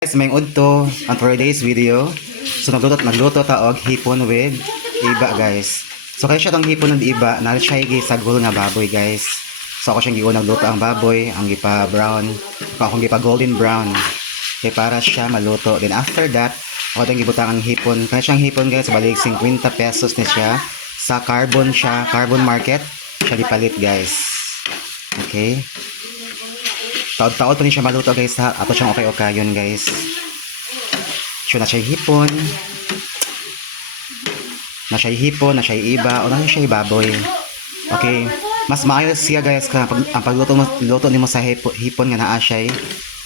Guys, may udto ang for today's video. So nagluto ta og hipon with iba guys. So kaya siya tong hipon ng iba na siya gisagol nga baboy guys. So ako siyang giunang luto ang baboy, ang gipa brown, akong gipa golden brown. Kaya para siya maluto. Then after that, ako tong gibutang ang hipon. Kaya siyang hipon guys, balik 50 pesos ni siya sa carbon market. Siya gipalit guys. Okay. Taod-taod pa rin siya maluto guys ha. Ato siyang okay-okayon guys. So na siya hipon. Na siya hipon, na siya iba, o na siya baboy. Okay. Mas maayos siya guys ka ang pagluto nimo sa hipon nga naa siya.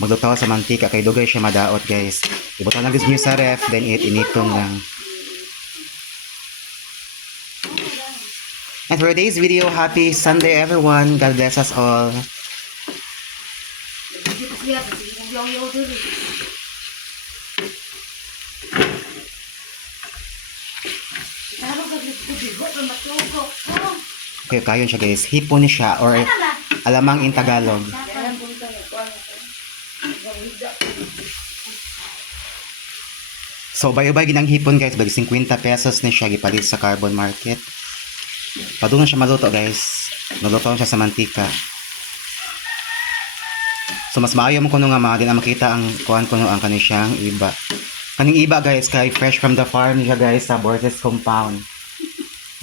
Magluto sa mantika kay dugay siya madaot guys. Ibutan lang guys niyo sa ref then initon lang. And for today's video, happy Sunday everyone. God bless us all. Okay, kayon siya guys. Hipon siya or alamang in Tagalog. So, bayo-bayo ginang hipon guys. Bag 50 pesos na siya gipalit sa carbon market. Padungan siya maluto guys. Maluto siya sa mantika. So mas maayo mo kuno nga mga din na makita ang kuan kuno ang kaning siyang iba. Kaning iba guys kay fresh from the farm niya guys sa Borges compound.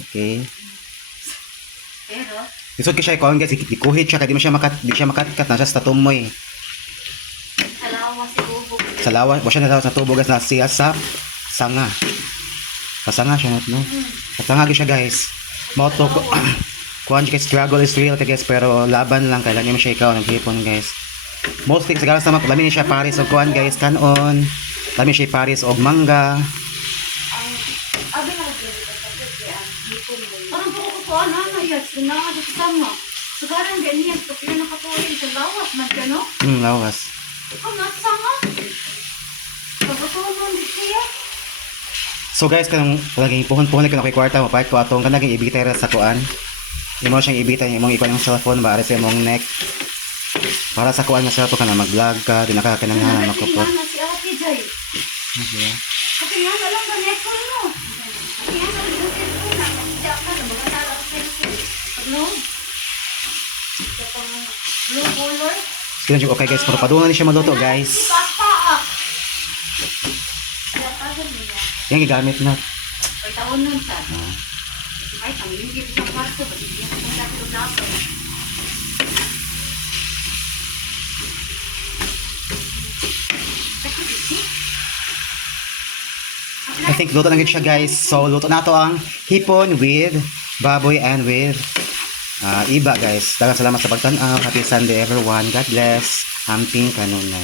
Okay. Pero isod ka siya kuan guys ikuhit siya kay di siya makatkat na siya sa tumoy. Sa lawas siya na sa tubo guys na siya sa sanga. Sa sanga siya no. Sa sanga siya guys. Mao to kuan guys struggle is real guys pero laban lang kay lang siya ikaw naghipon guys. Mostly sigara sama lamin siya Paris og kuan guys kanon. Lamin siya Paris og mangga. Parang po ko ano na yun, sinangat sa sama. Sekarang ganyan, tapi na nakatuloy sa lawas man ka, no? Lawas. Ikaw nasama. Pagkatulong di siya. So guys, kanang laging puhon-puhon ka na kay kwarta mo, pahit ko atong kanaging ibitera sa kuan. Imo siyang ibita, imong ikuan yung cellphone ba, sa imong neck. Para sa kuan nga cellphone ka na mag-vlog ka, di nakakinanghanan makupot. Si Ate Jay. Okay. Kasi nga na lang ganyan ko, no? Kasi nga na lang ganyan ko na. Diyan ka na, mga nalak sa no? Ito pang blue color. Sige okay guys, pero padungan ni siya maluto guys. Yan gigamit na. Ay, taon nun sa. Ay, ang hindi sa kwarto, ba hindi sa lato. I think luto na gid siya guys. So luto na to ang hipon with baboy and with iba guys. Daghang salamat sa pagtan-aw. Happy Sunday everyone. God bless. Amping kanuna.